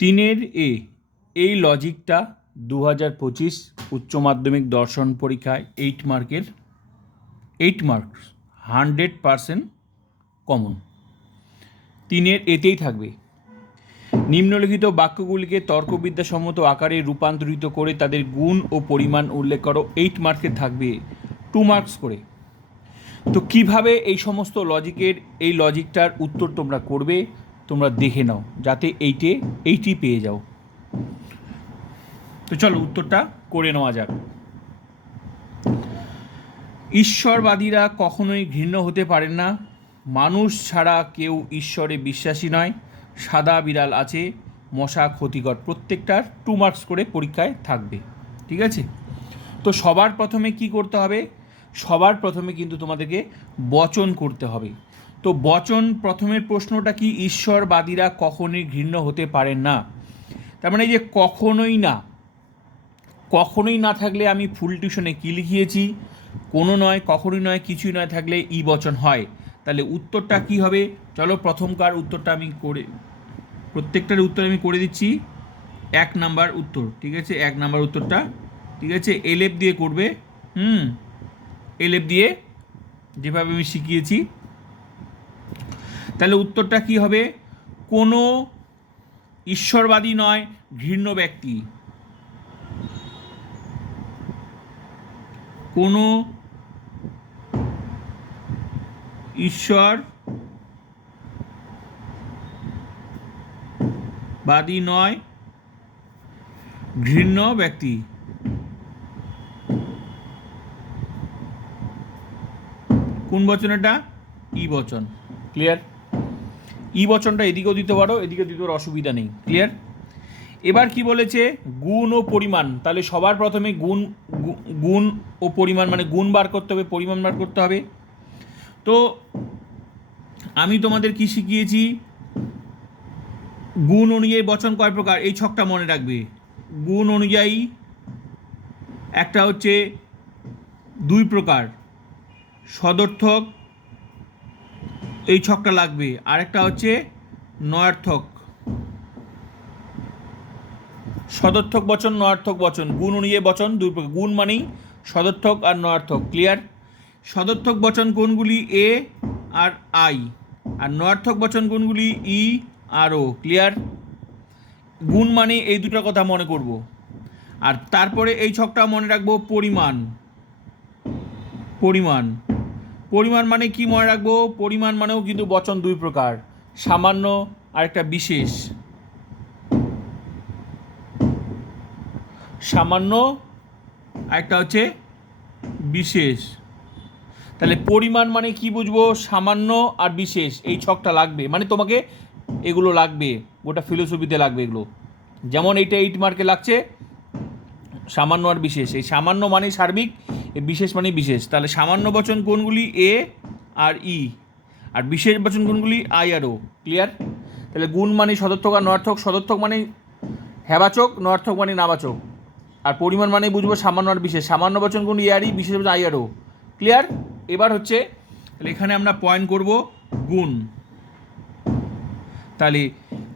তিনের এ, এই লজিকটা দু হাজার পঁচিশ উচ্চ মাধ্যমিক দর্শন পরীক্ষায় এইট মার্কের eight marks hundred percent common তিনের এতেই থাকবে। নিম্নলিখিত বাক্যগুলিকে তর্কবিদ্যাসম্মত আকারে রূপান্তরিত করে তাদের গুণ ও পরিমাণ উল্লেখ করো। এইট মার্কের থাকবে টু মার্কস করে। তো কীভাবে এই সমস্ত লজিকের এই লজিকটার উত্তর তোমরা করবে? তোমরা দেখে নাও, যাতে এইটে এইটি পেয়ে যাও। তো চলো উত্তরটা করে নেওয়া যাক। ঈশ্বরবাদীরা কখনোই ঘৃণ্য হতে পারেন না। মানুষ ছাড়া কেউ ঈশ্বরে বিশ্বাসী নয়। সাদা বিড়াল আছে, মশা ক্ষতিকর, প্রত্যেকটার টু মার্কস করে পরীক্ষায় থাকবে। ঠিক আছে? তো সবার প্রথমে কি করতে হবে? সবার প্রথমে কিন্তু তোমাদেরকে বচন করতে হবে। তো বচন প্রথমের প্রশ্নটা কি, ঈশ্বরবাদীরা কখনোই ঘৃণ্য হতে পারেন না? তার মানে যে কখনোই না কখনোই না থাকলে আমি ফুল টিউশনে কী লিখিয়েছি? কোনো নয়, কখনোই নয়, কিছুই নয় থাকলে ই বচন হয়। তাহলে উত্তরটা কি হবে? চলো প্রথমকার উত্তরটা আমি করে, প্রত্যেকটার উত্তর আমি করে দিচ্ছি। এক নাম্বার উত্তর, ঠিক আছে? এক নাম্বার উত্তরটা, ঠিক আছে? এলেপ দিয়ে করবে, হুম? এলেপ দিয়ে যেভাবে আমি শিখিয়েছি তাহলে উত্তরটা কি হবে? কোনো ঈশ্বরবাদী নয়, ঘৃণ্য ব্যক্তি। কোনো ঈশ্বর বাদী নয়, ঘৃণ্য ব্যক্তি। কোন বচন এটা ই বচন। ক্লিয়ার? ই বচনটা এদিকেও দিতে পারো, এদিকেও দিতে পারো, অসুবিধা নেই ক্লিয়ার এবার কি বলেছে? গুণ ও পরিমাণ, তাহলে সবার প্রথমে গুণ গুণ ও পরিমাণ মানে গুণ বার করতে হবে, পরিমাণ বার করতে হবে। তো আমি তোমাদের কি শিখিয়েছি? গুণ অনুযায়ী বচন কয় প্রকার? এই ছকটা মনে রাখবে। গুণ অনুযায়ী একটা হচ্ছে দুই প্রকার, সদর্থক এই ছকটা লাগবে। আরেকটা হচ্ছে নয়ার্থক। সদর্থক বচন, নয়ার্থক বচন। গুণ অনুযায়ী বচন, দুই গুণ মানেই সদর্থক আর নয়ার্থক। ক্লিয়ার? সদর্থক বচন কোনগুলি? এ আর আই। আর নয়ার্থক বচন কোনগুলি? ই আর ও। ক্লিয়ার? গুণ মানে এই দুটো কথা মনে করব। আর তারপরে এই ছকটা মনে রাখব পরিমাণ। পরিমাণ। পরিমাণ মানে কি মনে রাখব? পরিমাণ মানেও কিন্তু বচন দুই প্রকার। সামান্য আর একটা বিশেষ। সামান্য একটা হচ্ছে বিশেষ। তাহলে পরিমাণ মানে কি বুঝব? সামান্য আর বিশেষ। এই ছকটা লাগবে। মানে তোমাকে এগুলো লাগবে। গোটা ফিলোসফিতে লাগবে এগুলো। যেমন এইটা এইট মার্কে লাগছে। সামান্য আর বিশেষ। এই সামান্য মানে সার্বিক বিশেষ মানে বিশেষ। তাহলে সামান্য বচন কোনগুলি? এ আর ই। আর বিশেষ বচন কোনগুলি? আই আর ও। ক্লিয়ার? তাহলে গুণ মানে সদর্থক আর নর্থক সদর্থক মানে হ্যাবাচক নর্থক মানে নাবাচক। আর পরিমাণ মানে বুঝব সামান্য আর বিশেষ। সামান্য বচন কোন ই আর ই, বিশেষ বচন আই আর ও। ক্লিয়ার? এবার হচ্ছে, তাহলে এখানে আমরা পয়েন্ট করব গুণ। তাহলে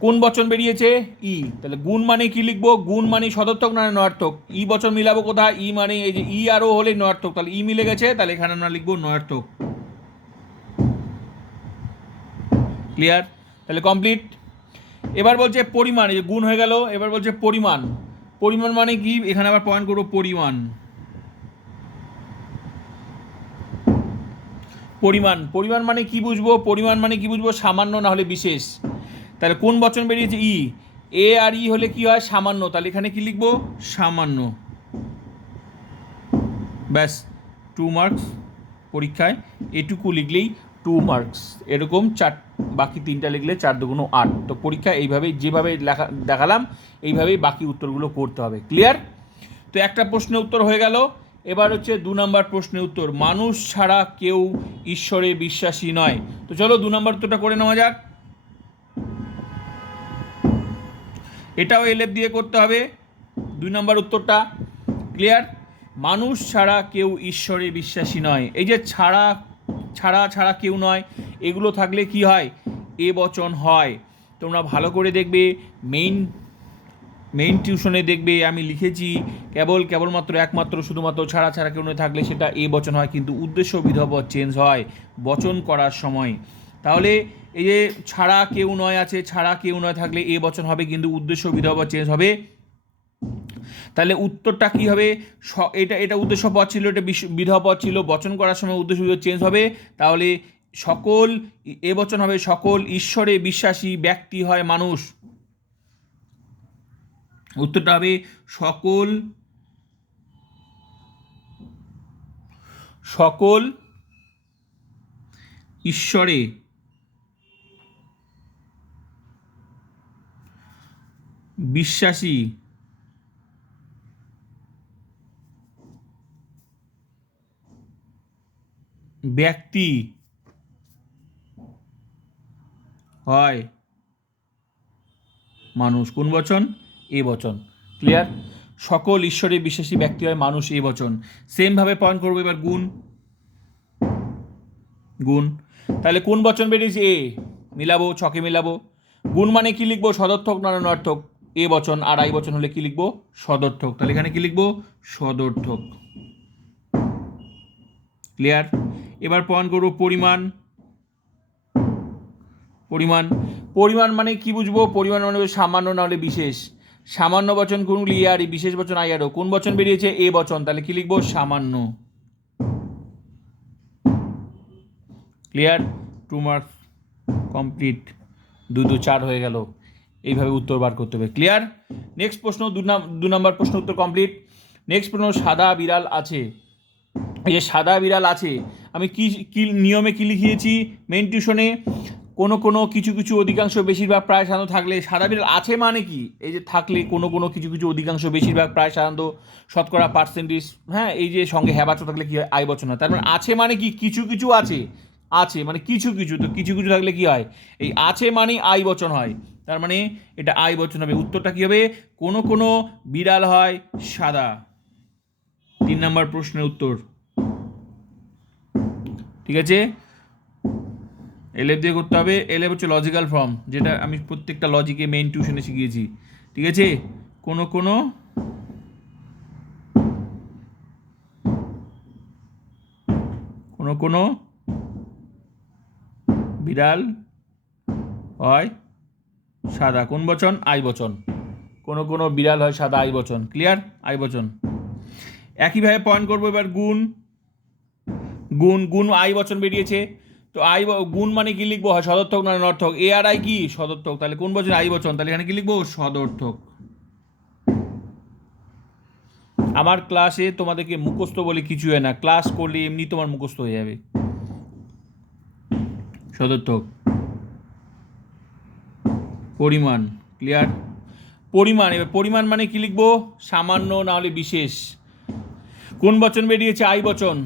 কোন বচন বেরিয়েছে? ই। তাহলে গুণ মানে কি লিখব? গুণ মানে সদর্থক না নয়ার্থক ই বচন মিলাবো কোথায়? ই মানে এই যে ই আর ও হলে নয়ার্থক তাহলে ই মিলে গেছে, তাহলে এখানে আমরা লিখব নয়ার্থক ক্লিয়ার তাহলে কমপ্লিট এবার বলছে পরিমাণ, এই যে গুণ হয়ে গেল, এবার বলছে পরিমাণ। পরিমাণ মানে কি? এখানে আবার পয়েন্ট করব পরিমাণ। পরিমাণ। পরিমাণ মানে কি বুঝব? পরিমাণ মানে কি বুঝব? সামান্য না হলে বিশেষ। তাহলে কোন বচন বেরিয়েছে? ই। এ আর ই হলে কি হয়? সামান্য। তাহলে এখানে কি লিখব? সামান্য। ব্যাস টু মার্কস পরীক্ষায়। এটুকু লিখলেই টু মার্কস এরকম চার, বাকি তিনটা লিখলে চার দুগুণ আট। তো পরীক্ষা এইভাবেই, যেভাবে লেখা, দেখালাম, এইভাবেই বাকি উত্তরগুলো করতে হবে। ক্লিয়ার তো একটা প্রশ্নের উত্তর হয়ে গেল। এবার হচ্ছে দু নম্বর প্রশ্নের উত্তর। মানুষ ছাড়া কেউ ঈশ্বরে বিশ্বাসী নয়। তো চলো দু নম্বর উত্তরটা করে নেওয়া যাক। এটাও এলেপ দিয়ে করতে হবে। দুই নম্বর উত্তরটা ক্লিয়ার মানুষ ছাড়া কেউ ঈশ্বরে বিশ্বাসী নয়। এই যে ছাড়া ছাড়া ছাড়া কেউ নয়, এগুলো থাকলে কি হয়? এ বচন হয়। তোমরা ভালো করে দেখবে মেইন মেইন টিউশনে দেখবে, আমি লিখেছি, কেবল, কেবলমাত্র, একমাত্র, শুধুমাত্র ছাড়া ছাড়া কেউ নয়, থাকলে সেটা এ বচন হয়, কিন্তু উদ্দেশ্য বিধব চেঞ্জ হয়, বচন করার সময়। তাহলে এই যে ছাড়া কেউ নয় আছে, ছাড়া কেউ নয় থাকলে এ বচন হবে, কিন্তু উদ্দেশ্য বিধব চেঞ্জ হবে। তাহলে উত্তরটা কি হবে? এটা এটা উদ্দেশ্য পদ ছিল, এটা বিধবা পদ ছিল, বচন করার সময় উদ্দেশ্য চেঞ্জ হবে। তাহলে সকল, এ বচন হবে, সকল ঈশ্বরে বিশ্বাসী ব্যক্তি হয় মানুষ। উত্তরটা হবে সকল সকল ঈশ্বরে বিশ্বাসী। ব্যক্তি। হয়। মানুষ। কোন বচন? এ বচন। ক্লিয়ার? সকল ঈশ্বরে বিশ্বাসী ব্যক্তি হয় মানুষ, এ বচন। সেমভাবে পয়েন্ট করব এবার গুণ। গুণ। তাহলে কোন বচন বেরিয়েছে? এ। মিলাবো, ছকে মিলাবো। গুণ মানে কি লিখব? সদর্থক না অনর্থক এ বচন আর আই বচন হলে কি লিখব? সদর্থক। তাহলে এখানে কি লিখব? সদর্থক। ক্লিয়ার এবার পয়েন্ট করব পরিমাণ। পরিমাণ। পরিমাণ মানে কি বুঝব? পরিমাণ মানে সামান্য না হলে বিশেষ। সামান্য বচন কোনগুলি আর বিশেষ বচন আই আর ও। কোন বচন বেরিয়েছে? এ বচন। তাহলে কি লিখব? সামান্য। ক্লিয়ার টু মার্কস কমপ্লিট দু দু চার হয়ে গেল। এইভাবে উত্তর বার করতে হবে। ক্লিয়ার নেক্সট প্রশ্ন, দু নম্বর প্রশ্ন উত্তর কমপ্লিট নেক্সট প্রশ্ন, সাদা বিড়াল আছে। এই যে সাদা বিড়াল আছে, আমি কি কি নিয়মে কি লিখিয়েছি? মেন টিউশনে কোনো কোনো, কিছু কিছু অধিকাংশ বেশিরভাগ প্রায় সাধারণত থাকলে, সাদা বিড়াল আছে মানে কি? এই যে থাকলে কোনো কোনো, কিছু কিছু অধিকাংশ বেশিরভাগ প্রায় সাধারণত শতকরা পার্সেন্টেজ হ্যাঁ এই যে সঙ্গে হ্যাবাচ থাকলে কি হয়? আয় বচন হয়। তার মানে আছে মানে কি? কিছু কিছু আছে। আছে মানে কিছু কিছু, তো কিছু কিছু থাকলে কি হয়? এই আছে মানে আই বচন হয়। তার মানে এটা আই বচন হবে। উত্তরটা কি হবে? কোনো কোনো বিড়াল হয় সাদা। তিন নম্বর প্রশ্নের উত্তর। ঠিক আছে? এলএফ দিয়ে করতে হবে। এলএফ হচ্ছে লজিক্যাল ফর্ম যেটা আমি প্রত্যেকটা লজিকে মেইন টিউশনে শিখিয়েছি। ঠিক আছে? কোনো কোনো কোনো কোনো বিড়াল হয় সাদা কোন বচন? আই বচন। কোনো কোনো বিড়াল হয় সাদা, আই বচন। ক্লিয়ার আই বচন। একইভাবে পয়েন্ট করব এবার গুণ। গুণ গুণ আই বচন বেরিয়েছে। তো আই গুণ মানে কি লিখব? হয় সদর্থক না নর্থক এ আর আই কি? সদর্থক। তাহলে কোন বচন? আই বচন। তাহলে এখানে কি লিখব? সদর্থক। আমার ক্লাসে তোমাদেরকে মুখস্থ বলে কিছু হয় না। ক্লাস করলে এমনি তোমার মুখস্থ হয়ে যাবে। সদর্থক। পরিমাণ ক্লিয়ার পরিমাণ, এবার পরিমাণ মানে কি লিখব? সামান্য, না হলে বিশেষ। কোন বচন বেরিয়েছে? আই বচন।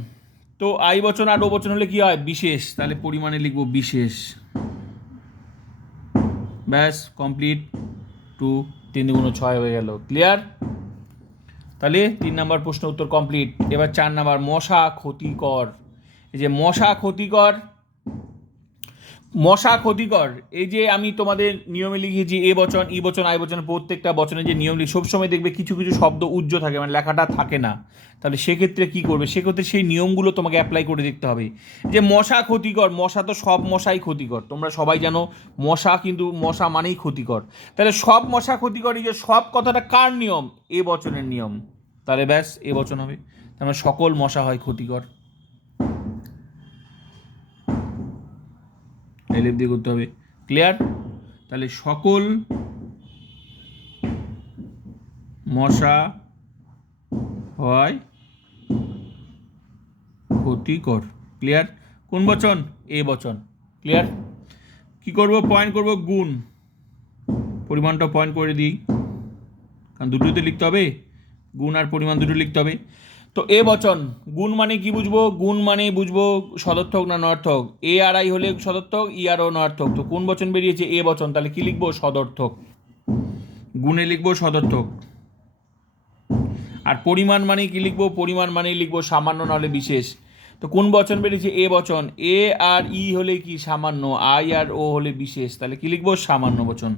তো আই বচন আর ও বচন হলে কি হয়? বিশেষ। তাহলে পরিমাণে লিখব বিশেষ। ব্যাস কমপ্লিট টু, তিন দুগুণ ছয় হয়ে গেল। ক্লিয়ার তাহলে তিন নাম্বার প্রশ্ন উত্তর কমপ্লিট এবার চার নাম্বার, মশা ক্ষতিকর। এই যে মশা ক্ষতিকর মশা ক্ষতিকর। এই যে আমি তোমাদের নিয়মে লিখেছি, এ বচন, ই বচন, আই বচন, প্রত্যেকটা বচনে যে নিয়ম লিখি সবসময় দেখবে কিছু কিছু শব্দ উজ্জ থাকে মানে লেখাটা থাকে না। তাহলে সেক্ষেত্রে কি করবে? সেক্ষেত্রে সেই নিয়মগুলো তোমাকে অ্যাপ্লাই করে দেখতে হবে। যে মশা ক্ষতিকর, মশা তো সব মশাই ক্ষতিকর। তোমরা সবাই জানো, মশা কিন্তু, মশা মানেই ক্ষতিকর। তাহলে সব মশা ক্ষতিকর এই যে সব কথাটা কার নিয়ম? এ বচনের নিয়ম। তাহলে ব্যাস, এ বচন হবে। তার সকল মশা হয় ক্ষতিকর। এলএফ দিয়ে করতে হবে। ক্লিয়ার তাহলে সকল মশা হয় ক্ষতিকর। ক্লিয়ার কোন বচন? এ বচন। ক্লিয়ার কি করব? পয়েন্ট করব? গুণ। পরিমাণটা পয়েন্ট করে দিই। কারণ দুটোতে লিখতে হবে। গুণ আর পরিমাণ দুটো লিখতে হবে। তো এ বচন, গুণ মানে কি বুঝব? গুণ মানে বুঝব সদর্থক না নর্থক? এ আর আই হলে সদর্থক, ই আর ও নর্থক। তো কোন বচন বেরিয়েছে? এ বচন, তাহলে কি লিখব? সদর্থক। গুণে লিখব সদর্থক। আর পরিমাণ মানে কি লিখব? পরিমাণ মানে লিখব সামান্য নাহলে বিশেষ। তো কোন বচন বেরিয়েছে? এ বচন। এ আর ই হলে কি সামান্য? আই আর ও হলে বিশেষ। তাহলে কি লিখব? সামান্য বচন।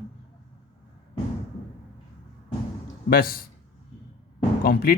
ব্যাস। কমপ্লিট?